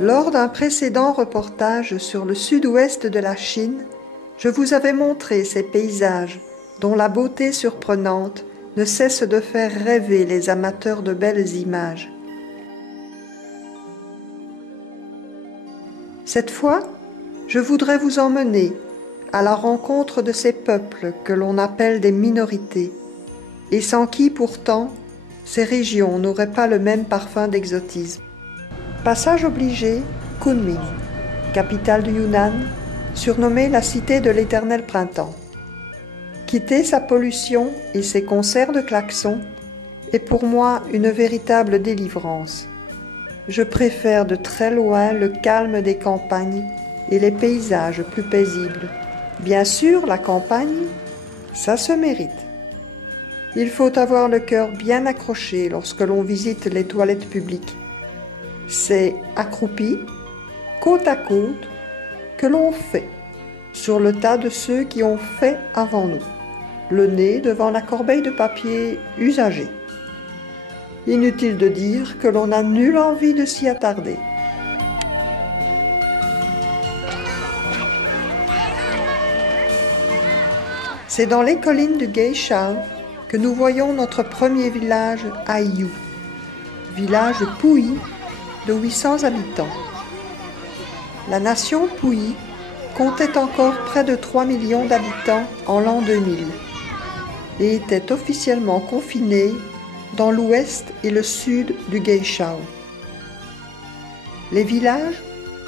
Lors d'un précédent reportage sur le sud-ouest de la Chine, je vous avais montré ces paysages dont la beauté surprenante ne cesse de faire rêver les amateurs de belles images. Cette fois, je voudrais vous emmener à la rencontre de ces peuples que l'on appelle des minorités, et sans qui pourtant ces régions n'auraient pas le même parfum d'exotisme. Passage obligé, Kunming, capitale du Yunnan, surnommée la cité de l'éternel printemps. Quitter sa pollution et ses concerts de klaxons est pour moi une véritable délivrance. Je préfère de très loin le calme des campagnes et les paysages plus paisibles. Bien sûr, la campagne, ça se mérite. Il faut avoir le cœur bien accroché lorsque l'on visite les toilettes publiques. C'est accroupi, côte à côte, que l'on fait sur le tas de ceux qui ont fait avant nous, le nez devant la corbeille de papier usagée. Inutile de dire que l'on n'a nulle envie de s'y attarder. C'est dans les collines du Geishao que nous voyons notre premier village Aiyu, village Puyi de 800 habitants. La nation Puyi comptait encore près de 3 millions d'habitants en l'an 2000 et était officiellement confinée dans l'ouest et le sud du Geishao. Les villages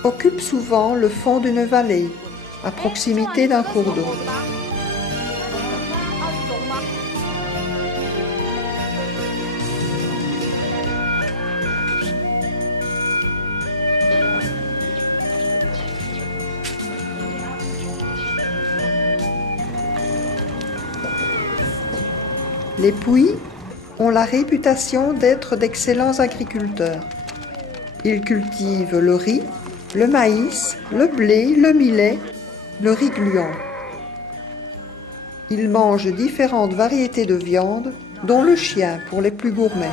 occupent souvent le fond d'une vallée, à proximité d'un cours d'eau. Les Puyi ont la réputation d'être d'excellents agriculteurs. Ils cultivent le riz, le maïs, le blé, le millet, le riz gluant. Ils mangent différentes variétés de viande, dont le chien pour les plus gourmets.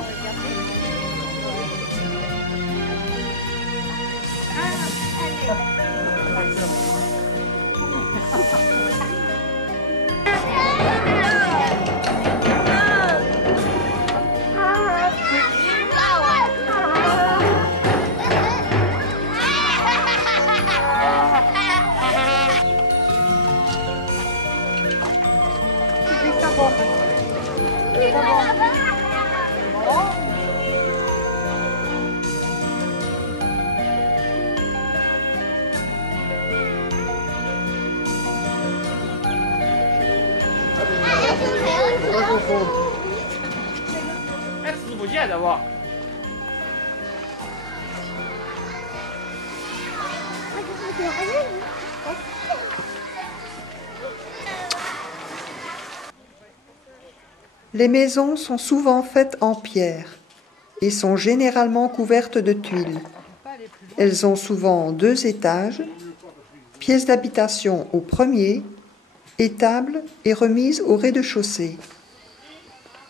Les maisons sont souvent faites en pierre et sont généralement couvertes de tuiles. Elles ont souvent 2 étages, pièces d'habitation au premier, étables et remises au rez-de-chaussée.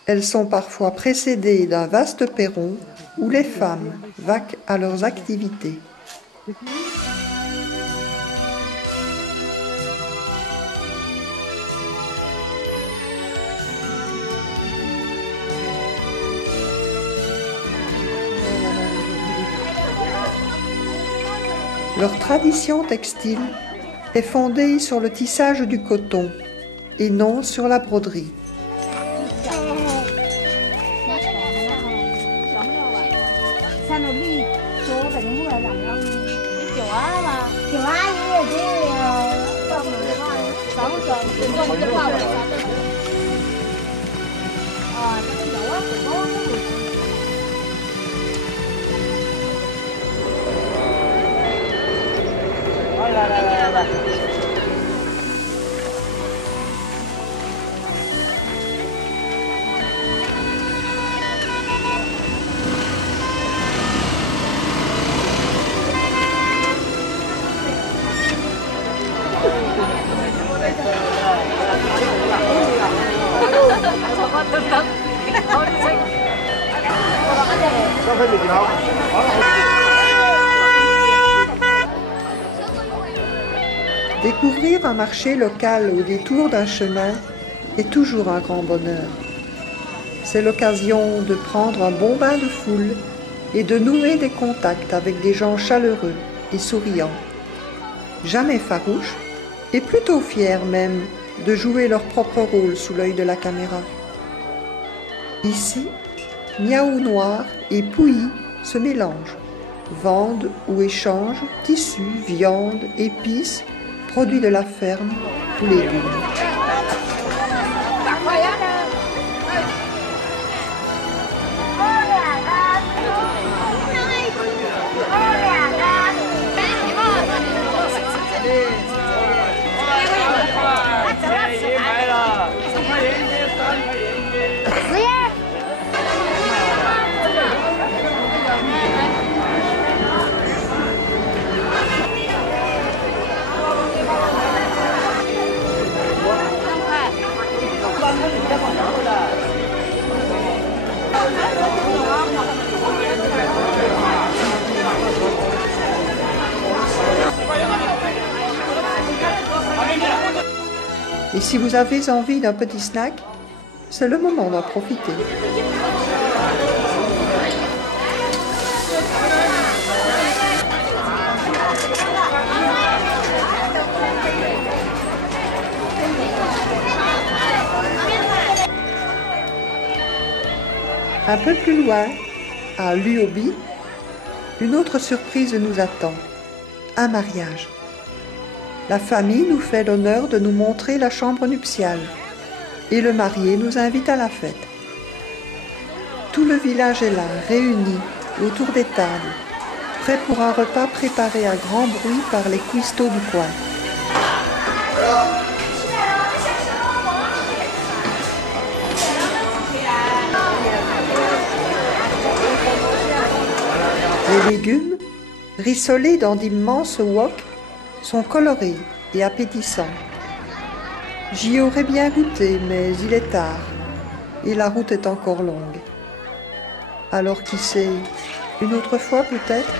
Elles sont parfois précédées d'un vaste perron où les femmes vaquent à leurs activités. Leur tradition textile est fondée sur le tissage du coton et non sur la broderie. Découvrir un marché local au détour d'un chemin est toujours un grand bonheur. C'est l'occasion de prendre un bon bain de foule et de nouer des contacts avec des gens chaleureux et souriants, jamais farouches et plutôt fiers même de jouer leur propre rôle sous l'œil de la caméra. Ici, miaou noir et pouilly se mélangent, vendent ou échangent tissus, viande, épices, produits de la ferme ou légumes. Et si vous avez envie d'un petit snack, c'est le moment d'en profiter. Un peu plus loin, à Luobi, une autre surprise nous attend, un mariage. La famille nous fait l'honneur de nous montrer la chambre nuptiale et le marié nous invite à la fête. Tout le village est là, réuni autour des tables, prêt pour un repas préparé à grand bruit par les cuistots du coin. Les légumes, rissolés dans d'immenses wok, sont colorés et appétissants. J'y aurais bien goûté, mais il est tard et la route est encore longue. Alors qui sait, une autre fois peut-être ?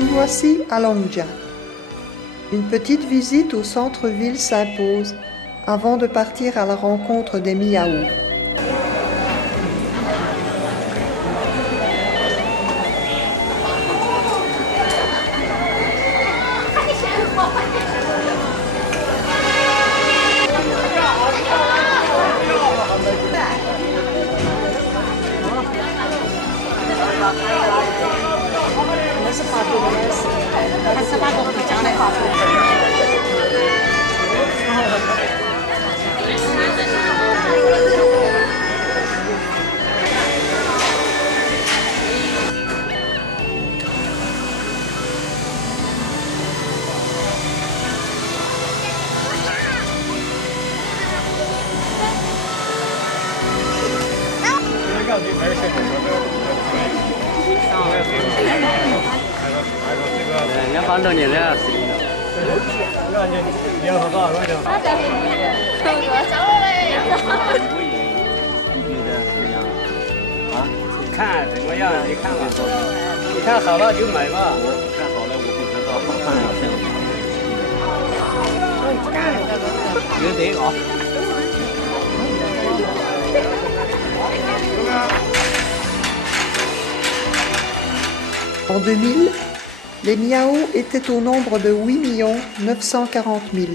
Nous voici à Longja. Une petite visite au centre-ville s'impose avant de partir à la rencontre des miaou.看怎么样？你看吧，你看好了就买吧。看好了我不知道，有点好。En 2000, les miaou étaient au nombre de 8 940 000,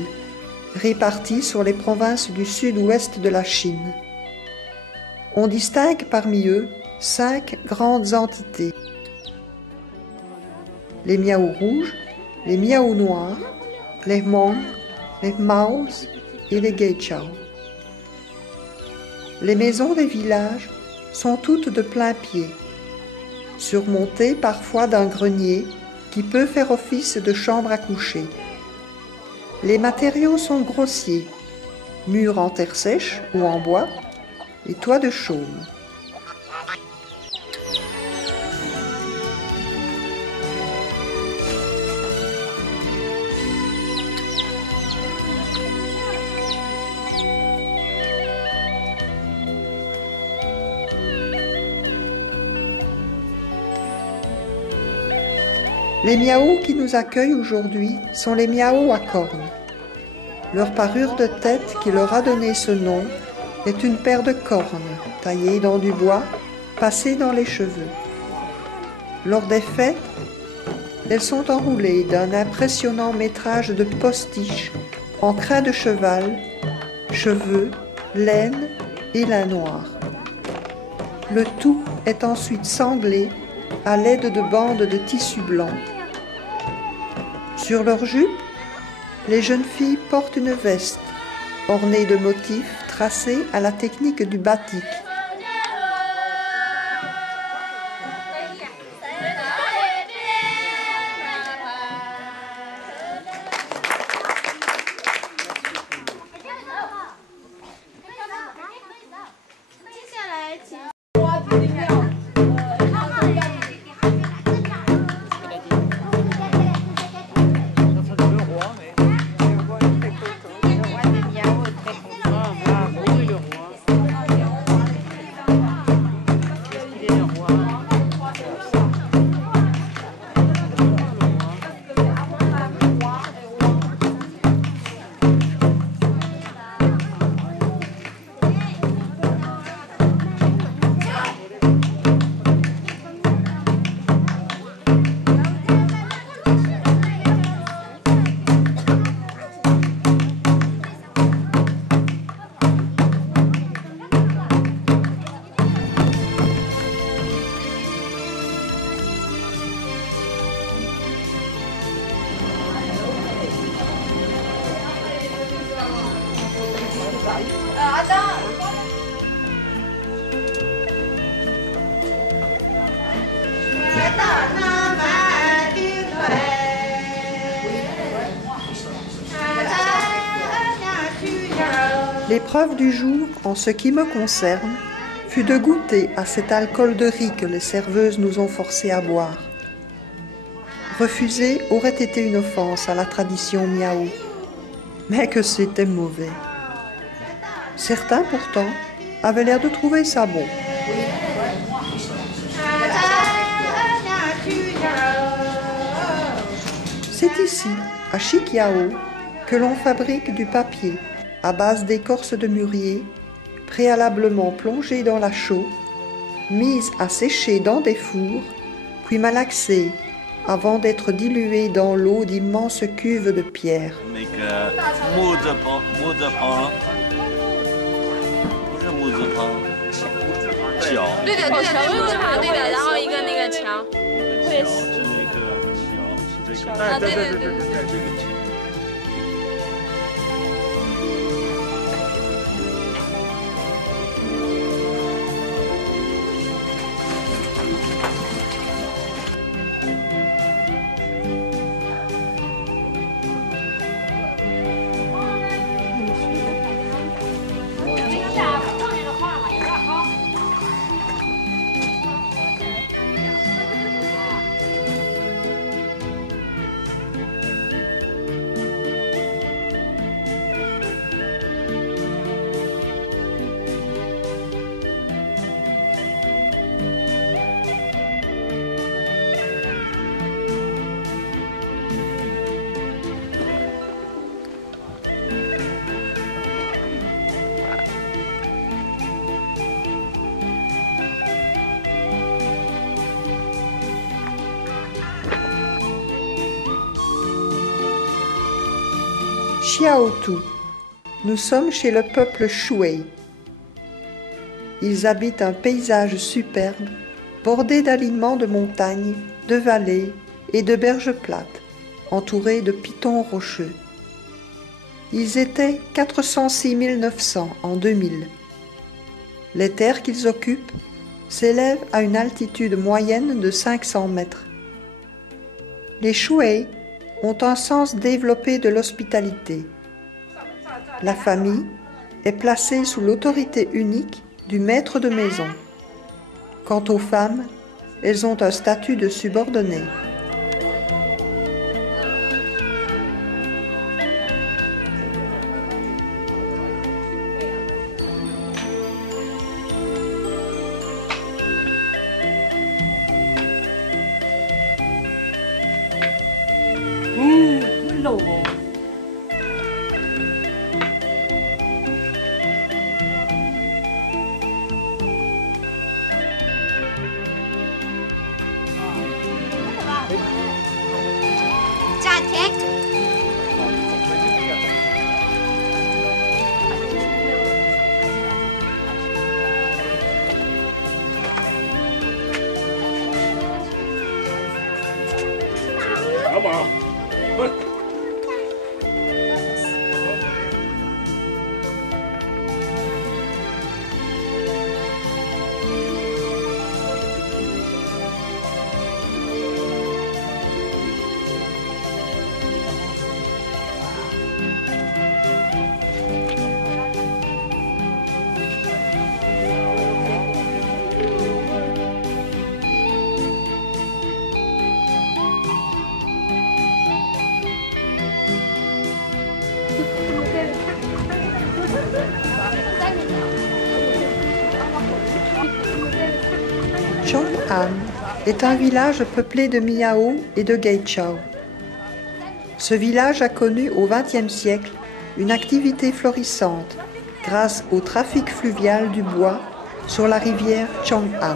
répartis sur les provinces du sud-ouest de la Chine. On distingue parmi eux 5 grandes entités. Les miaou rouges, les miaou noirs, les hmong, les maos et les geichao. Les maisons des villages sont toutes de plein pied, surmontées parfois d'un grenier qui peut faire office de chambre à coucher. Les matériaux sont grossiers, murs en terre sèche ou en bois et toits de chaume. Les miaos qui nous accueillent aujourd'hui sont les miaos à cornes. Leur parure de tête qui leur a donné ce nom est une paire de cornes taillées dans du bois, passées dans les cheveux. Lors des fêtes, elles sont enroulées d'un impressionnant métrage de postiches en crin de cheval, cheveux, laine et lin noir. Le tout est ensuite sanglé à l'aide de bandes de tissu blanc. Sur leur jupe, les jeunes filles portent une veste ornée de motifs tracés à la technique du batik. L'épreuve du jour, en ce qui me concerne, fut de goûter à cet alcool de riz que les serveuses nous ont forcés à boire. Refuser aurait été une offense à la tradition miao, mais que c'était mauvais. Certains, pourtant, avaient l'air de trouver ça bon. C'est ici, à Chikiao, que l'on fabrique du papier à base d'écorce de mûrier, préalablement plongée dans la chaux, mise à sécher dans des fours, puis malaxée avant d'être diluée dans l'eau d'immenses cuves de pierre. Xiaotu. Nous sommes chez le peuple Shuai. Ils habitent un paysage superbe, bordé d'alignements de montagnes, de vallées et de berges plates, entourés de pitons rocheux. Ils étaient 406 900 en 2000. Les terres qu'ils occupent s'élève à une altitude moyenne de 500 mètres. Les Shui ont un sens développé de l'hospitalité. La famille est placée sous l'autorité unique du maître de maison. Quant aux femmes, elles ont un statut de subordonnée. Chong'an est un village peuplé de Miao et de Gaichao. Ce village a connu au XXe siècle une activité florissante grâce au trafic fluvial du bois sur la rivière Chong'an.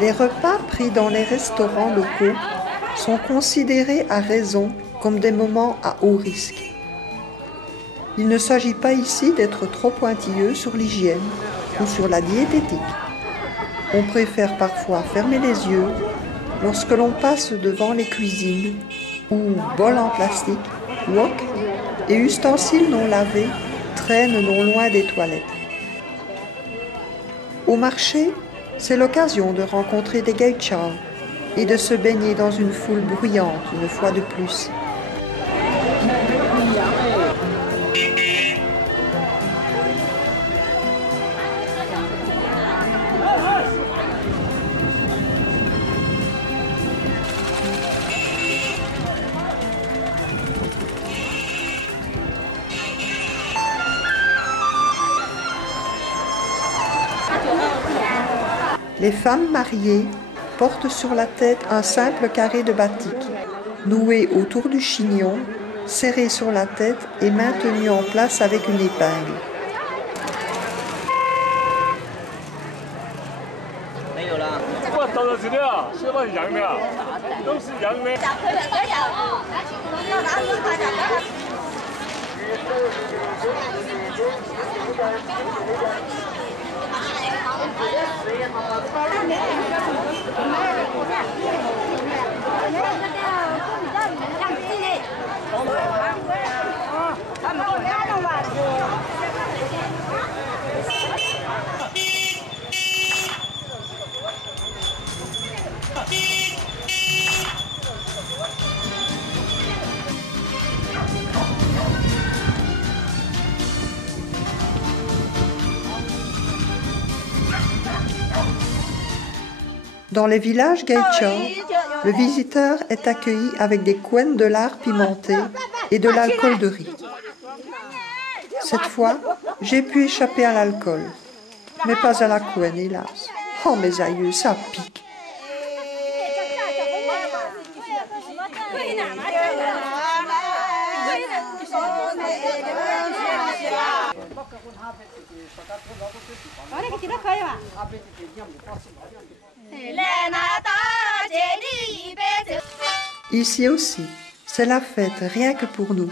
Les repas pris dans les restaurants locaux sont considérés à raison comme des moments à haut risque. Il ne s'agit pas ici d'être trop pointilleux sur l'hygiène ou sur la diététique. On préfère parfois fermer les yeux lorsque l'on passe devant les cuisines où bols en plastique, wok et ustensiles non lavés traînent non loin des toilettes. Au marché, c'est l'occasion de rencontrer des gaichao et de se baigner dans une foule bruyante une fois de plus. Les femmes mariées portent sur la tête un simple carré de batik, noué autour du chignon, serré sur la tête et maintenu en place avec une épingle. Dans les villages gaichao, le visiteur est accueilli avec des couennes de lard pimenté et de l'alcool de riz. Cette fois, j'ai pu échapper à l'alcool, mais pas à la couenne, hélas. Oh mes aïeux, ça pique. Ici aussi, c'est la fête rien que pour nous.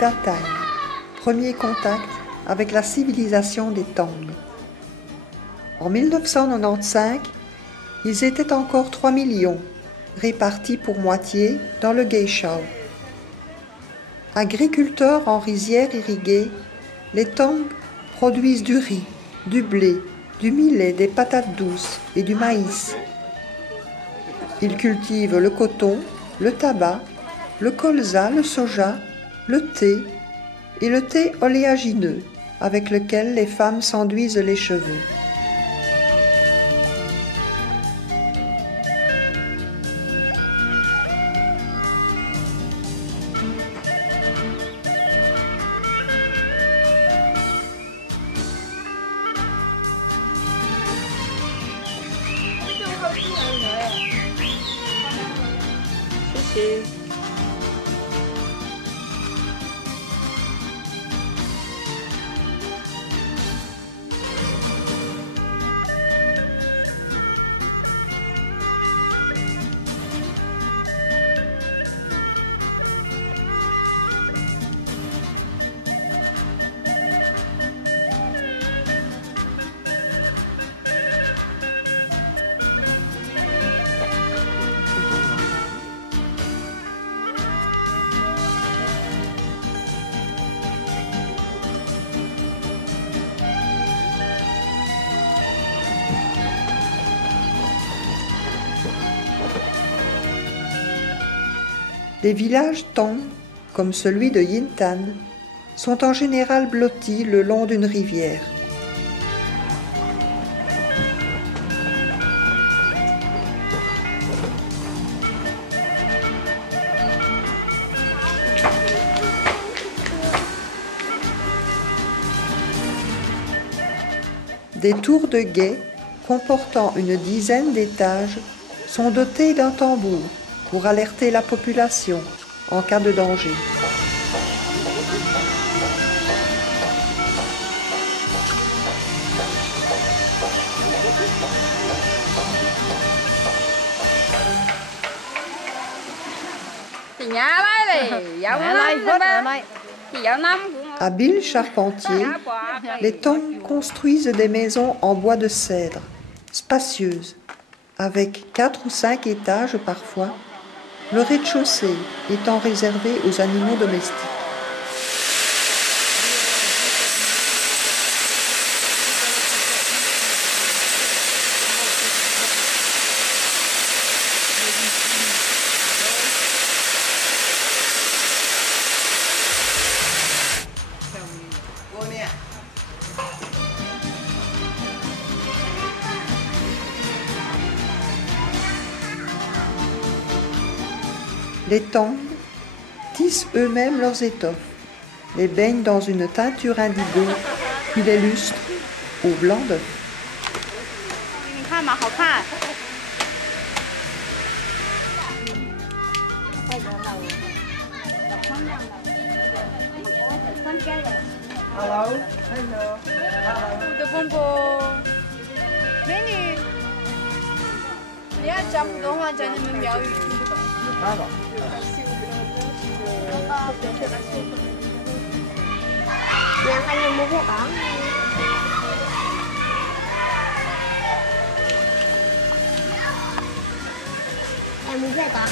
Datang, premier contact avec la civilisation des Tang. En 1995, ils étaient encore 3 millions, répartis pour moitié dans le Guizhou. Agriculteurs en rizières irriguées, les Tang produisent du riz, du blé, du millet, des patates douces et du maïs. Ils cultivent le coton, le tabac, le colza, le soja, le thé et le thé oléagineux avec lequel les femmes s'enduisent les cheveux. Les villages Tang, comme celui de Yintan, sont en général blottis le long d'une rivière. Des tours de guet, comportant une dizaine d'étages, sont dotés d'un tambour pour alerter la population en cas de danger. Habiles charpentiers, les Tang construisent des maisons en bois de cèdre, spacieuses, avec 4 ou 5 étages parfois, le rez-de-chaussée étant réservé aux animaux domestiques. Les Tang tissent eux-mêmes leurs étoffes, les baignent dans une teinture indigo, puis les lustrent au blanc d'œuf. Em muốn về con.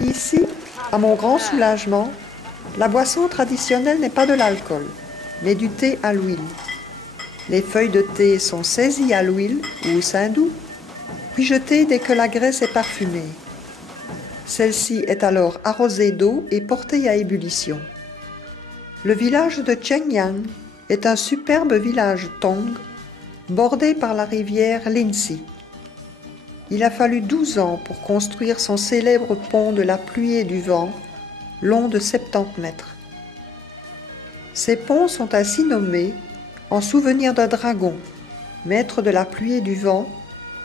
Ici, à mon grand soulagement, la boisson traditionnelle n'est pas de l'alcool, mais du thé à l'huile. Les feuilles de thé sont saisies à l'huile ou au saindoux, puis jetées dès que la graisse est parfumée. Celle-ci est alors arrosée d'eau et portée à ébullition. Le village de Chengyang est un superbe village Tong, bordé par la rivière Linxi. Il a fallu 12 ans pour construire son célèbre pont de la pluie et du vent, long de 70 mètres. Ces ponts sont ainsi nommés en souvenir d'un dragon, maître de la pluie et du vent,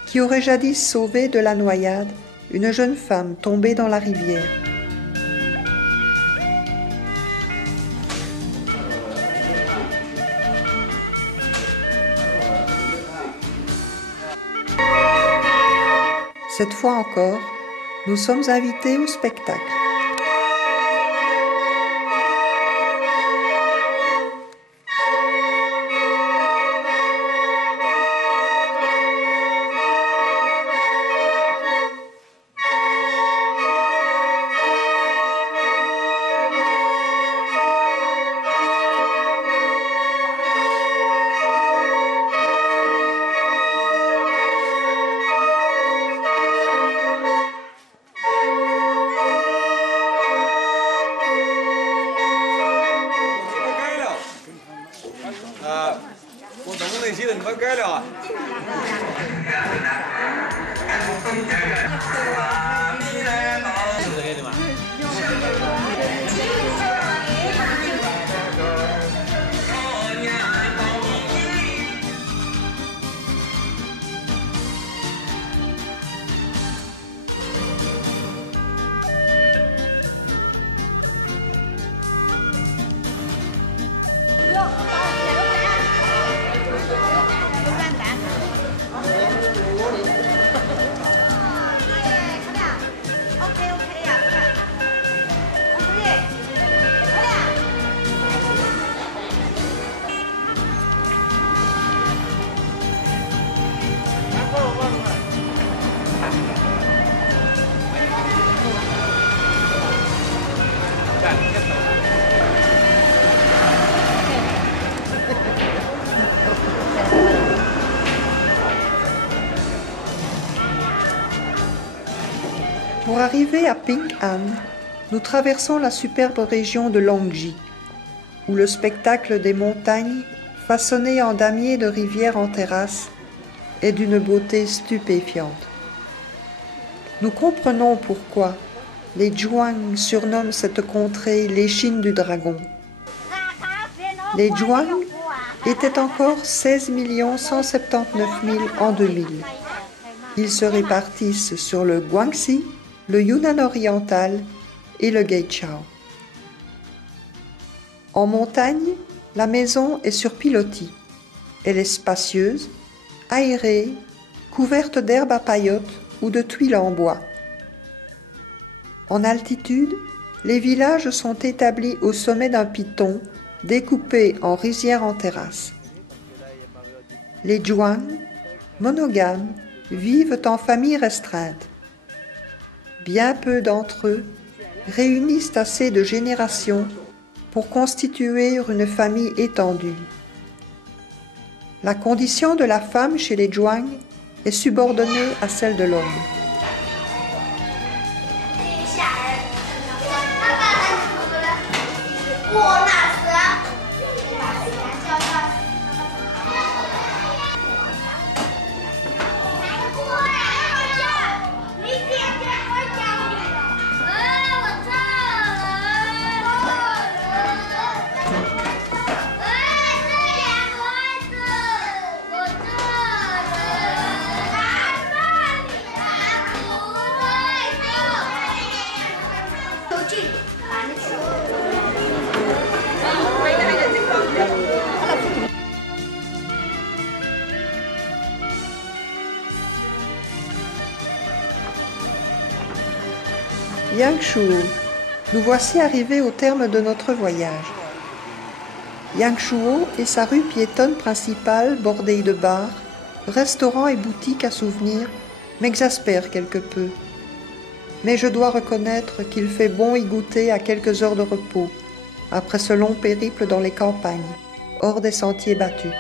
qui aurait jadis sauvé de la noyade une jeune femme tombée dans la rivière. Cette fois encore, nous sommes invités au spectacle. Pour arriver à Ping'an, nous traversons la superbe région de Longji, où le spectacle des montagnes, façonnées en damier de rivières en terrasse, est d'une beauté stupéfiante. Nous comprenons pourquoi les Zhuang surnomment cette contrée l'échine du dragon. Les Zhuang étaient encore 16 179 000 en 2000. Ils se répartissent sur le Guangxi, le Yunnan oriental et le Guizhou. En montagne, la maison est sur pilotis. Elle est spacieuse, aérée, couverte d'herbes à paillotes ou de tuiles en bois. En altitude, les villages sont établis au sommet d'un piton découpé en rizières en terrasse. Les Zhuang, monogames, vivent en famille restreinte. Bien peu d'entre eux réunissent assez de générations pour constituer une famille étendue. La condition de la femme chez les Zhuang est subordonnée à celle de l'homme. Yangshuo, nous voici arrivés au terme de notre voyage. Yangshuo est sa rue piétonne principale bordée de bars, restaurants et boutiques à souvenirs m'exaspère quelque peu. Mais je dois reconnaître qu'il fait bon y goûter à quelques heures de repos, après ce long périple dans les campagnes, hors des sentiers battus.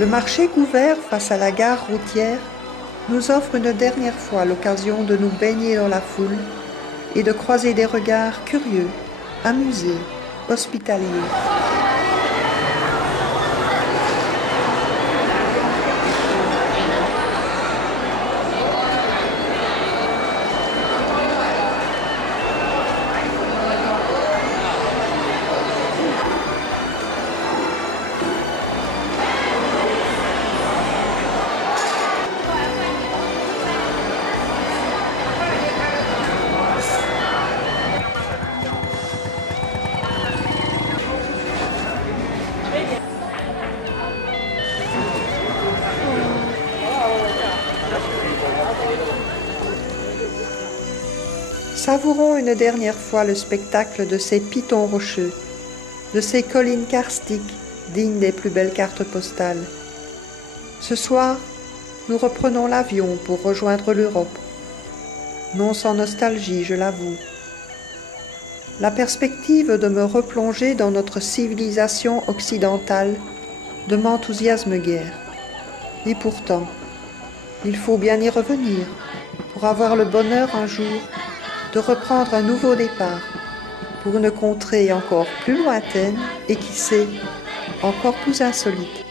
Le marché couvert face à la gare routière nous offre une dernière fois l'occasion de nous baigner dans la foule et de croiser des regards curieux, amusés, hospitaliers. Savourons une dernière fois le spectacle de ces pitons rocheux, de ces collines karstiques dignes des plus belles cartes postales. Ce soir, nous reprenons l'avion pour rejoindre l'Europe. Non sans nostalgie, je l'avoue. La perspective de me replonger dans notre civilisation occidentale ne m'enthousiasme guère. Et pourtant, il faut bien y revenir pour avoir le bonheur un jour de reprendre un nouveau départ pour une contrée encore plus lointaine et qui sait, encore plus insolite.